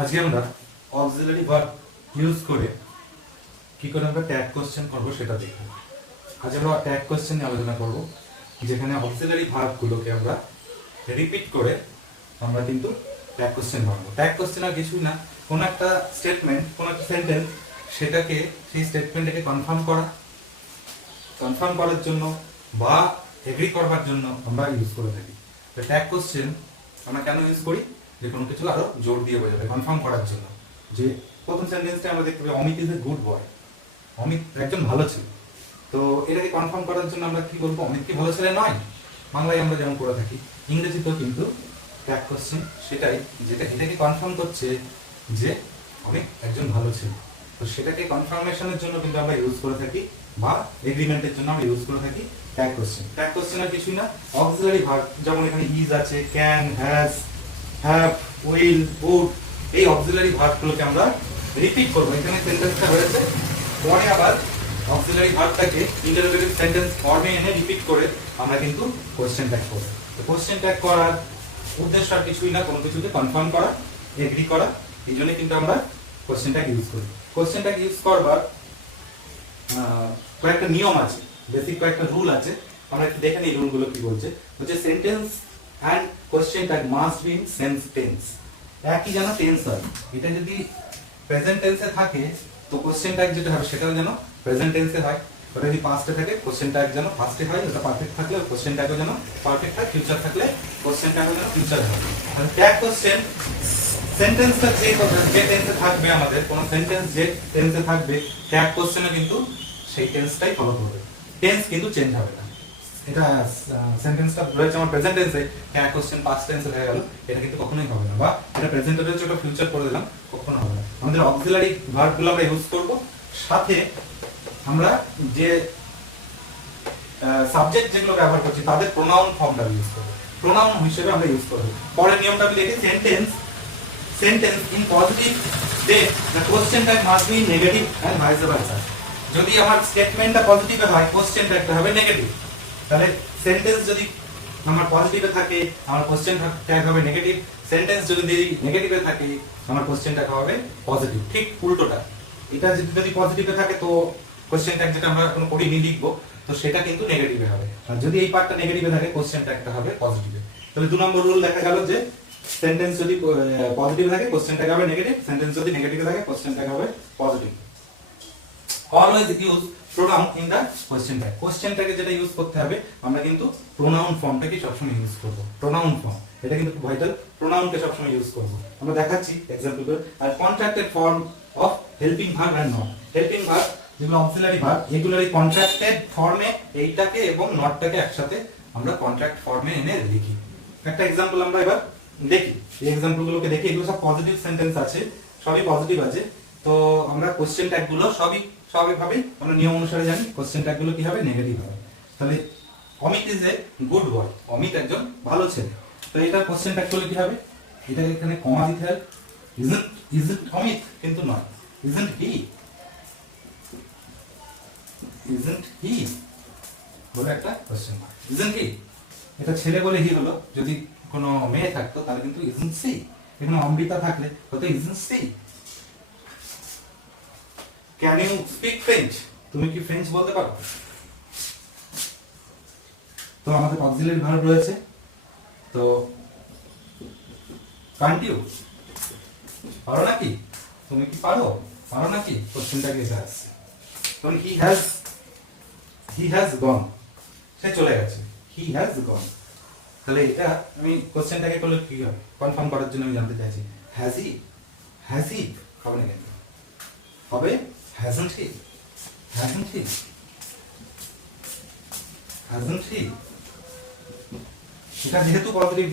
আজকে আমরা auxiliary verb use করে কি করে আমরা ট্যাগ কোশ্চেন করব সেটা দেখব। আজ আমরা ট্যাগ কোশ্চেন নিয়ে আলোচনা করব, যেখানে অক্সিলারি ভার্বগুলোকে আমরা রিপিট করে আমরা কিন্তু ট্যাগ কোশ্চেন বানাবো। ট্যাগ কোশ্চেন আর কিছুই না, কোন একটা স্টেটমেন্ট, কোন একটা সেন্টেন্স, সেটাকে সেই স্টেটমেন্টটাকে কনফার্ম করার জন্য বা এগ্রি করবার জন্য আমরা ইউজ করে থাকি। তো ট্যাগ কোশ্চেন আমরা কেন ইউজ করি? যে কোনো কিছু আরো জোর দিয়ে বোঝাবে, কনফার্ম করার জন্য। যে প্রথম সেন্টেন্সটা আমরা দেখতে পাই Amit is a good boy, Amit একজন ভালো ছেলে। তো এটাকে কনফার্ম করার জন্য আমরা কি বলবো? অমিত কি ভালো ছেলে নয়? বাংলায় আমরা যেমন করে থাকি, ইংরেজিতেও কিন্তু ট্যাগ কোশ্চেন সেটাই, যেটা এটাকে কনফার্ম করছে যে অমিত একজন ভালো ছেলে। তো সেটাকে কনফার্মেশনের জন্য কিন্তু আমরা ইউজ করে থাকি, বা এগ্রিমেন্টের জন্য আমরা ইউজ করে থাকি ট্যাগ কোশ্চেন। ট্যাগ কোশ্চেন আর কিছুই না, অক্সিলারি ভার্ব, যেমন এখানে ইজ আছে, can, has, have, will, would, এই অক্সিলারি ভার্বগুলোকে আমরা রিপিট করব। এখানে সেন্টেন্সটা হয়েছে, পরে আবার অক্সিলারি ভার্বটাকে ইন্টারোগেটিভ সেন্টেন্স ফর্মে এনে রিপিট করে আমরা কিন্তু কোশ্চেন ট্যাগ করব। তো কোশ্চেন ট্যাগ করার উদ্দেশ্য আর কিছুই না, কোনো কিছুকে কনফার্ম করা, এগ্রি করা। এই জন্য কিন্তু আমরা কোশ্চেন ট্যাগ ইউজ করি। কোশ্চেন ট্যাগ ইউজ করবার কয়েকটা নিয়ম আছে, বেসিক কয়েকটা রুল আছে। আমরা একটু দেখে নিই রুলগুলো কি বলছে। হচ্ছে sentence and question tag must be in same tense. একই যেন টেন্স হয়। এটা যদি প্রেজেন্ট টেন্সে থাকে তো কোশ্চেন ট্যাগ যেটা হবে সেটাও যেন প্রেজেন্ট টেন্সে হয়। ওটা যদি পাস্টে থাকে কোশ্চেন ট্যাগ যেন পাস্টে হয়। ওটা পারফেক্ট থাকলে কোশ্চেন ট্যাগও যেন পারফেক্ট হয়। ফিউচার থাকলে কোশ্চেন ট্যাগও যেন ফিউচার হয়। আর ট্যাগ কোশ্চেন সেন্টেন্সটা যে টেন্সে থাকবে, আমাদের কোন সেন্টেন্স যে টেন্সে থাকবে, ট্যাগ কোশ্চেনে কিন্তু সেই টেন্সটাই ফলো করবে। টেন্স কিন্তু চেঞ্জ হবে না। এটা সেন্টেন্সটা রয়েছে আমার প্রেজেন্ট টেন্সে, ট্যাগ কোশ্চেন পাস্ট টেন্সে হয়ে গেল, এটা কিন্তু কখনোই হবে না। বা এটা প্রেজেন্ট টেন্সে ছোট ফিউচার করে দিলাম, কখনো হবে না। আমাদের অক্সিলারি ভার্বগুলো আমরা ইউজ করব, সাথে আমরা যে সাবজেক্ট যেগুলো ব্যবহার করছি তাদের প্রোনাউন ফর্মটা ইউজ করব। প্রোনাউন হিসেবে আমরা ইউজ করব। পরের নিয়মটা আমি লিখি, sentence in positive then the question tag must be negative and vice versa. যদি আমার স্টেটমেন্টটা পজিটিভে হয়, কোশ্চেন ট্যাগটা হবে নেগেটিভ। তাহলে সেন্টেন্স যদি আমার পজিটিভে থাকে, আমার কোশ্চেন ট্যাগ হবে নেগেটিভ। সেন্টেন্স যদি নেগেটিভে থাকে, আমার কোশ্চেন ট্যাগ হবে পজিটিভ। ঠিক উল্টোটা, এটা যদি পজিটিভে থাকে তো কোশ্চেন ট্যাগ যেটা আমরা কোনো পড়িনি লিখবো, তো সেটা কিন্তু নেগেটিভে হবে। আর যদি এই পার্টটা নেগেটিভে থাকে, কোশ্চেন ট্যাগটা হবে পজিটিভে। তাহলে 2 নম্বর রুল দেখা গেল যে সেন্টেন্স যদি পজিটিভ থাকে কোশ্চেন ট্যাগ হবে নেগেটিভ, সেন্টেন্স যদি নেগেটিভে থাকে কোশ্চেন ট্যাগ হবে positive. Always use pronoun in the question tag. Question ট্যাগে যেটা ইউজ করতে হবে, আমরা কিন্তু প্রোনাউন ফর্মটাকে সবসময় ইউজ করব। প্রোনাউন ফর্ম এটা কিন্তু খুব ভাইটাল, প্রোনাউনকে সবসময় ইউজ করব। আমরা দেখাচ্ছি एग्जांपल করে। আর contracted form of helping verb and not. Helping verb যেগুলো অক্সিলারি ভার্ব, এগুলোর কন্ট্রাক্টেড ফর্মে এইটাকে এবং নটটাকে একসাথে আমরা কন্ট্রাক্ট ফর্মে এনে লিখি। একটা एग्जांपल আমরা এবার দেখি। এই एग्जांपल গুলোকে দেখি, এগুলো সব পজিটিভ সেন্টেন্স আছে, সবই পজিটিভ আছে। তো আমরা কোশ্চেন ট্যাগ গুলো সবই ভাবে আমরা নিয়ম অনুসারে জানি কোশ্চেন ট্যাগ গুলো কি হবে, নেগেটিভ হবে। তাহলে Amit is a good boy, Amit একজন ভালো ছেলে। তো এটা কোশ্চেন ট্যাগ গুলো কি হবে? এটা এখানে কমা দিতে হবে। ইজন্ট অমিত, কিন্তু নয়। ইজন্ট হি বলে একটা কোশ্চেন মার্ক। ইজন্ট হি, এটা ছেলে বলে হি হলো। যদি কোনো মেয়ে থাকতো তাহলে কিন্তু ইজন্ট সি। এখানে অমৃতা থাকলে হতো isn't she. Can you speak French? তুমি কি ফ্রেঞ্চ বলতে পারো? তো আমাদের অক্সিলারি ভার্ব রয়েছে, তো কান্ট ইউ, পারো নাকি? তুমি কি পারো নাকি? কোশ্চেনটা কি আসছে? তখন হি হ্যাজ গন, সে চলে গেছে। হি হ্যাজ গন। তাহলে এটা আমি কোশ্চেনটাকে করলে কি হবে, কনফার্ম করার জন্য আমি জানতে চাইছি। হ্যাজ হি হবে না, কিন্তু হবে hasn't he? এটা যেহেতু পজিটিভ,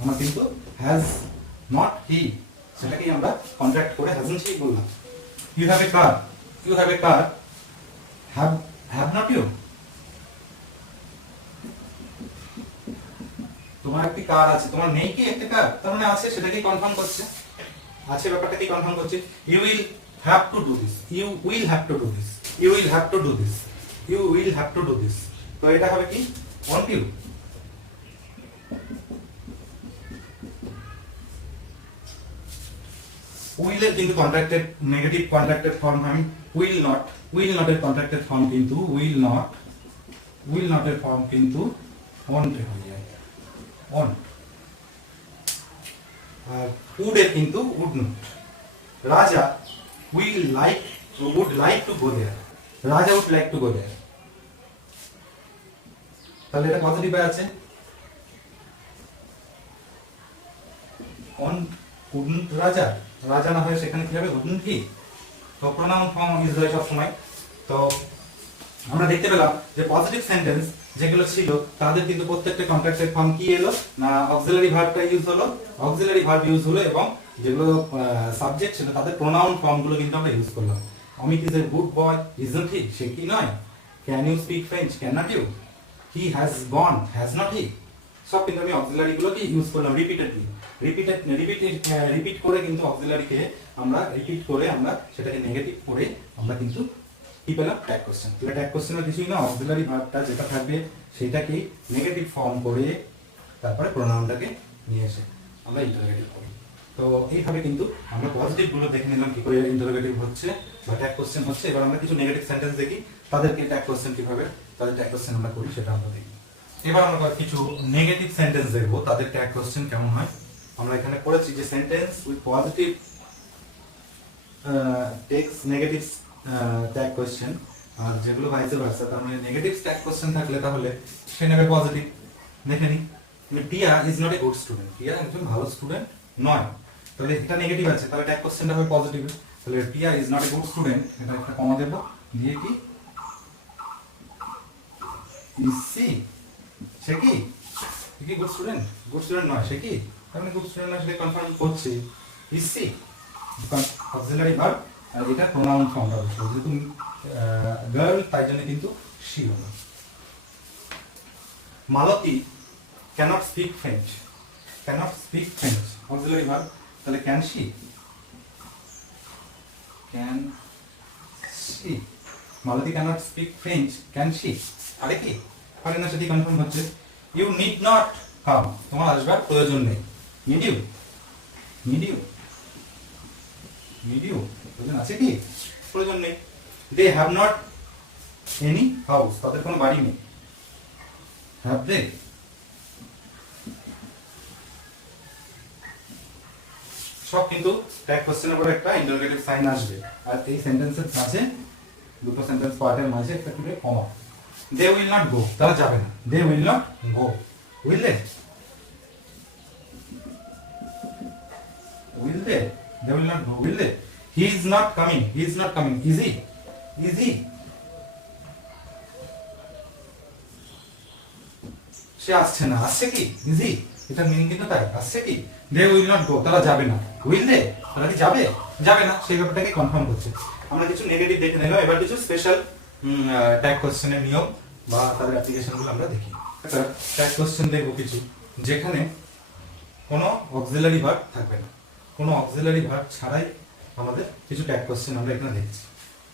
আমরা কিন্তু has not he সেটাকেই আমরা কন্ট্রাক্ট করে hasn't he বললাম। you have a car have not you? তোমার একটি কার আছে, তোমার নেই কি একটা কার? তার মানে আছে, সেটাকেই কনফার্ম করছে। আছে ব্যাপারটাকেই কনফার্ম করছে। you will have to do this, you will have to do this, you will have to do this, you will have to do this। তো এটা হবে কি, won't you? উইল এর কিন্তু কন্ট্রাক্টেড নেগেটিভ কন্ট্রাক্টেড ফর্ম হয় will not এর contracted form কিন্তু will not এর ফর্ম কিন্তু ওয়ান্ট হয়ে যায় ওয়ান্ট। আর উড এর কিন্তু উড নট। রাজা উড লাইক টু গো দেয়ার, রাজা উড লাইক টু গো দেয়ার, তাহলে এটা পজিটিভে আছে। উডন্ট রাজা, রাজা না হয় সেখানে কি হবে উডন্ট হি। তো প্রোনাউন ফর্ম ইজ হয় সব সময়। তো আমরা দেখতে পেলাম যে পজিটিভ সেন্টেন্স যেগুলো ছিল তাদের কিন্তু প্রত্যেকটা কন্ট্রাক্টেড ফর্ম কি এলো না অক্সিলারি ভার্বটা ইউজ হলো, অক্সিলারি ভার্ব ইউজ হলো এবং যেগুলো সাবজেক্ট ছিল তাদের প্রোনাউন ফর্মগুলো কিন্তু আমরা ইউজ করলাম। Amit is a good boy, isn't he, সে কি নয়। Can you speak French, can not you. He has gone, has not he. সব কিন্তু আমি অক্সিলারি গুলোকে ইউজ করলাম রিপিট করে কিন্তু অক্সিলারিকে আমরা রিপিট করে আমরা সেটাকে নেগেটিভ করে আমরা কিন্তু কি পেলাম ট্যাগ কোশ্চেন। তাহলে ট্যাগ কোশ্চেনের কিছুই না, অক্সিলারি ভার্বটা যেটা থাকবে সেটাকে নেগেটিভ ফর্ম করে তারপরে প্রোনাউনটাকে নিয়ে এসে আমরা ইন্টারোগেটিভ করি। তো এইভাবে কিন্তু আমরা পজিটিভ গুলো দেখে নিলাম কি করে ইন্টারোগেটিভ হচ্ছে বা ট্যাগ কোশ্চেন হচ্ছে। এবার আমরা কিছু নেগেটিভ সেন্টেন্স দেখি, তাদেরকে ট্যাগ কোশ্চেন কিভাবে তাদের ট্যাগ কোশ্চেন আমরা করি সেটা আমরা দেখি। এবার আমরা কিছু নেগেটিভ সেন্টেন্স দেখবো তাদের ট্যাগ কোশ্চেন কেমন হয়। আমরা এখানে পড়েছি যে sentence with positive takes negative tag question, আর যেগুলো ভাইসে ভার্সা তার মানে নেগেটিভ ট্যাগ কোশ্চেন থাকলে তাহলে সে নেবে পজিটিভ। দেখে নি টিয়া is not a good student, টিয়া একজন ভালো স্টুডেন্ট নয়, তাহলে এটা নেগেটিভ আছে, তাহলে ট্যাগ কোশ্চেনটা হবে পজিটিভ। তাহলে টিয়া is not a good student, এটা একটা কমা দেব দিয়ে কি ইজ সি, সে কি গুড স্টুডেন্ট, গুড স্টুডেন্ট নয়, সে কি তাহলে গুড স্টুডেন্ট না, সেটা কনফার্ম করছি ইজ সি অক্সিলারি ভার্ব। আর এটা প্রোনাউন ফর্মটা বসে যেহেতু গার্ল তাই জন্য কিন্তু সি হলো। Malati cannot speak French, cannot speak French auxiliary verb, তাহলে can she, can she. Malati cannot speak French, can she আরে কি পারে না, সেটি কনফার্ম হচ্ছে। ইউ নিড নট কাম, তোমার আসবার প্রয়োজন নেই। Need you, need you, need you প্রয়োজন আছে কি, প্রয়োজন নেই। They have not any house, তাদের কোনো বাড়ি নেই। হ্যাভ দে, সব কিন্তু ট্যাগ কোশ্চেনের পরে একটা ইন্টারোগেটিভ সাইন আসবে। আর এই সেন্টেন্সের মাঝে দুটো সেন্টেন্স পার্টের মাঝে একটা করে কমা। দে উইল নট গো, তারা যাবে না। They will not go, will they, will they will not go, will they? He is not coming, he is not coming, is he, is he? সে আসছে না, আসছে কি is he, এটা মিনিং কিন্তু তাই, আসছে কি। they will not go, তারা যাবে না। will they, তারা কি যাবে, যাবে না, সেই ব্যাপারটাকে কনফার্ম করছে। আমরা কিছু নেগেটিভ দেখে নিলাম, এবার কিছু স্পেশাল ট্যাগ কোশ্চেনের নিয়ম বা তাদের অ্যাপ্লিকেশনগুলো আমরা দেখি। একটা ট্যাগ কোশ্চেন দেখব কিছু যেখানে কোনো অক্সিলারি ভার্ব থাকবে না, কোনো অক্সিলারি ভার্ব ছাড়াই আমাদের কিছু ট্যাগ কোশ্চেন আমরা এখানে দেখছি।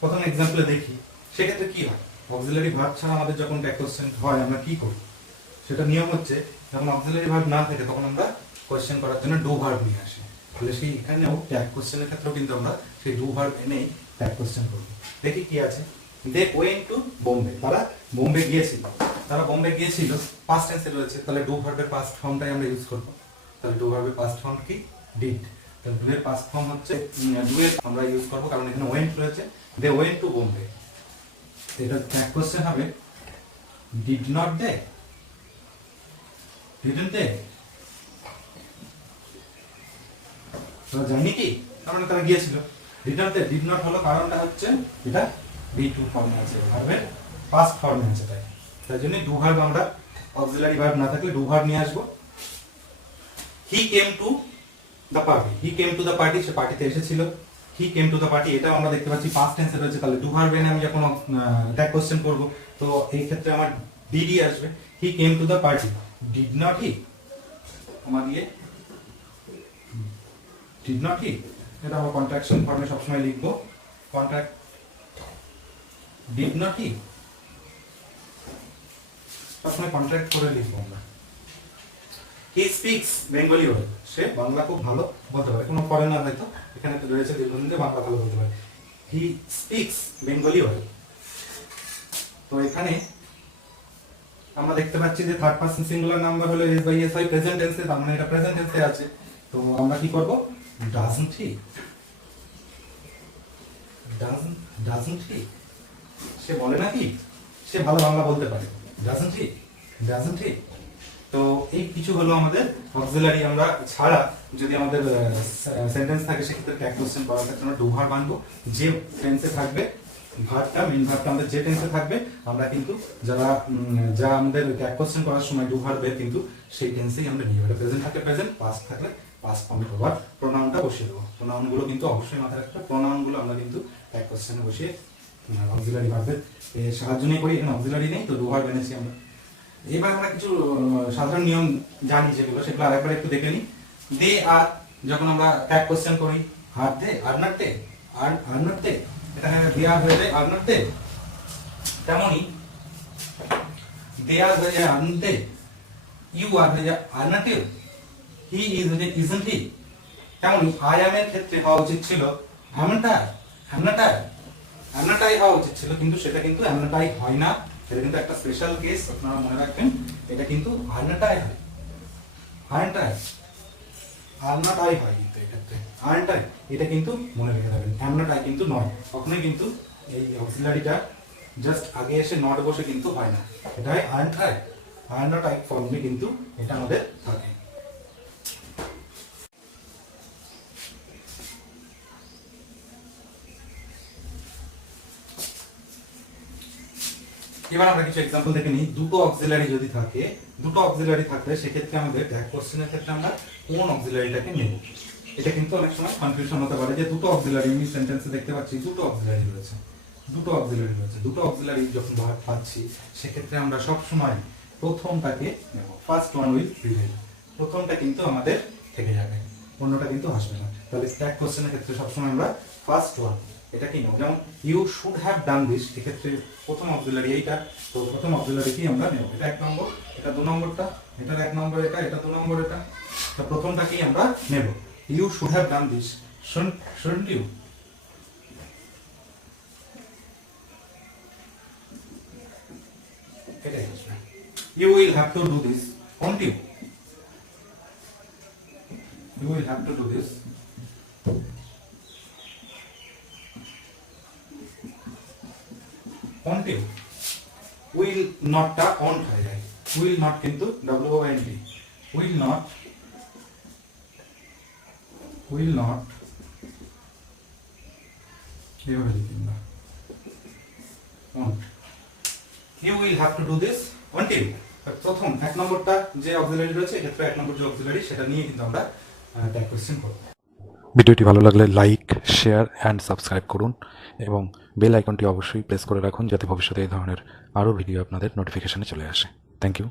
প্রথম এক্সাম্পলে দেখি সেক্ষেত্রে কি হয়। অক্সিলারি ভার্ব ছাড়া আমাদের যখন ট্যাগ কোশ্চেন হয় আমরা কি করি, সেটা নিয়ম হচ্ছে যখন অক্সিলারি ভার্ব না থাকে তখন আমরা কোশ্চেন করার জন্য ডু ভার্ব নিয়ে আসি। তাহলে সেই এখানেও ট্যাগ কোশ্চেনের ক্ষেত্রেও কিন্তু আমরা সেই ডু ভার্ব এনেই ট্যাগ কোশ্চেন করব। দেখি কি আছে। দে ওয়েন্ট টু বোম্বে, তারা বোম্বে গিয়েছিল, তারা বোম্বে গিয়েছিল পাস্ট টেন্সে রয়েছে, তাহলে ডু ভার্বের পাস্ট ফর্মটাই আমরা ইউজ করব। তাহলে ডু ভার্বের পাস্ট ফর্ম কি ডিড, তাহলে ডু এর পাস্ট ফর্ম হচ্ছে ডু এর আমরা ইউজ করব কারণ এখানে ওয়েন্ট রয়েছে। দে ওয়েন্ট টু বোম্বে, এটা ট্যাগ কোশ্চেন হবে ডিড নট দে, ডিডন্ট দে, তারা যায়নি কি, তার মানে তারা গিয়েছিল। ডিডন্ট দে, ডিড নট হলো কারণটা হচ্ছে এটা বি টু ফর্মে আছে, ভার্বের পাস্ট ফর্মে আছে, তাই জন্য ডু ভার্ব আমরা অক্সিলারি ভার্ব না থাকলে ডু ভার্ব নিয়ে আসবো। He came to the party, he came to the party, সে পার্টিতে এসেছিল। He came to the party, এটা আমরা দেখতে পাচ্ছি পাস্ট টেন্সে রয়েছে, তাহলে ডু ভার্ব এনে আমি যখন ট্যাগ কোশ্চেন করব তো এই ক্ষেত্রে আমার ডিডি আসবে। He came to the party, did not he, আমার দিয়ে ডিড নট হি, এটা আমরা কন্ট্রাকশন ফর্মে সবসময় লিখবো। কন্ট্রাক্ট ডিড নট হি, সবসময় কন্ট্রাক্ট করে লিখবো আমরা। হি স্পিক্স বেঙ্গলি ওয়েল, সে বাংলা খুব ভালো বলতে পারে, কোনো ফরেনার হয়তো এখানে তো রয়েছে দীর্ঘদিন ধরে বাংলা ভালো বলতে পারে। He speaks Bengali well. তো এখানে আমরা দেখতে পাচ্ছি যে থার্ড পারসন সিঙ্গুলার নাম্বার হলো এস বাই এস হয় প্রেজেন্ট টেন্সে, তার মানে এটা প্রেজেন্ট টেন্সে আছে। তো আমরা কি করব, ডাজন্ট হি, ডাজন্ট হি, সে বলে নাকি, সে ভালো বাংলা বলতে পারে, ডাজন্ট হি। তো এই কিছু হলো আমাদের অক্সিলারি। আমরা ছাড়া যদি আমাদের সেন্টেন্স থাকে সেক্ষেত্রে ট্যাগ কোশ্চেন করার ক্ষেত্রে আমরা ডু ভার্ব আনবো। যে টেন্সে থাকবে ভার্বটা, মেইন ভার্বটা আমাদের যে টেন্সে থাকবে আমরা কিন্তু যা আমাদের ট্যাগ কোশ্চেন করার সময় ডু ভার্বের কিন্তু সেই টেন্সেই আমরা নিয়ে যাবো। প্রেজেন্ট থাকলে প্রেজেন্ট, পাস্ট থাকলে পাস্ট ফর্মে করবার প্রোনাউনটা বসিয়ে দেবো। প্রোনাউনগুলো কিন্তু অবশ্যই মাথায় রাখতে হবে। প্রোনাউনগুলো আমরা কিন্তু ট্যাগ কোশ্চেনে বসিয়ে অক্সিলারি ভার্বের সাহায্য নিয়ে করি। এখানে অক্সিলারি নেই তো ডু ভার্ব এনেছি আমরা। এবার আমরা কিছু সাধারণ নিয়ম জানি যেগুলো, সেগুলো আরেকবার একটু দেখে নিই। দে আর, যখন আমরা ট্যাগ কোশ্চেন করি, আর দে, are not they, are not they, এখানে দে আর হয়ে যায় আর নট দে। তেমনি দে আর হয়ে যায় are not they, you are হয়ে যায় are not you, he is হয়ে যায় ইজন্ট হি। তেমনি আই অ্যাম এর ক্ষেত্রে হওয়া উচিত ছিল অ্যাম নট আই হওয়া উচিত ছিল, কিন্তু সেটা কিন্তু অ্যাম নট আই হয় না। এটা কিন্তু একটা স্পেশাল কেস, আপনারা মনে রাখবেন। এটা কিন্তু আর নট আই হয়, আর নট আই হয় কিন্তু এক্ষেত্রে আর নট আই, এটা কিন্তু মনে রেখে দেবেন। অ্যাম নট আই কিন্তু নয়, কখনোই কিন্তু এই অক্সিলারিটা জাস্ট আগে এসে নট বসে কিন্তু হয় না। এটা হয় আর নট আই ফর্মে কিন্তু এটা আমাদের থাকে। এবার আমরা কিছু एग्जांपल দেখে নিই। দুটো অক্সিলারি যদি থাকে, দুটো অক্সিলারি থাকলে সেক্ষেত্রে আমাদের ট্যাগ কোশ্চেনের ক্ষেত্রে আমরা কোন অক্সিলারিটাকে নেব। এটা কিন্তু অনেক সময় কনফিউশন হতে পারে যে দুটো অক্সিলারি, আমি সেন্টেন্সে দেখতে পাচ্ছি দুটো অক্সিলারি রয়েছে, দুটো অক্সিলারি যখন ভার্ব পাচ্ছি সেক্ষেত্রে আমরা সব সময় প্রথমটাকে নেব, ফার্স্ট ওয়ান উইল প্রিভেইল। প্রথমটা কিন্তু আমাদের থেকে যাবে, অন্যটা কিন্তু আসবে না। তাহলে ট্যাগ কোশ্চেনের ক্ষেত্রে সব সময় আমরা ফার্স্ট ওয়ান এটা কি নেব। যেমন you should have done this, এক্ষেত্রে প্রথম অক্সিলারি এইটা, তো প্রথম অক্সিলারি কি আমরা নেব। এটা 1 নম্বর, এটা 2 নম্বরটা, এটার 1 নম্বর এটা 2 নম্বর এটা, তো প্রথমটাকেই আমরা নেব। You should have done this, shouldn't you, এটাই আসবে। You will have to do this, won't you, you will have to do this, won't you. Will নটটা ওন্ট হয়ে যায়, উইল নট কিন্তু WONT, উইল নট এভাবে লিখি আমরা, won't. You will have to do this, won't you. প্রথম 1 নম্বরটা যে অক্সিলারি রয়েছে এক্ষেত্রে 1 নম্বর যে অক্সিলারি সেটা নিয়ে কিন্তু আমরা ট্যাগ কোশ্চেন করব। ভিডিওটি ভালো লাগলে লাইক, শেয়ার অ্যান্ড সাবস্ক্রাইব করুন এবং বেল আইকনটি অবশ্যই প্রেস করে রাখুন যাতে ভবিষ্যতে এই ধরনের আরও ভিডিও আপনাদের নোটিফিকেশনে চলে আসে। Thank you.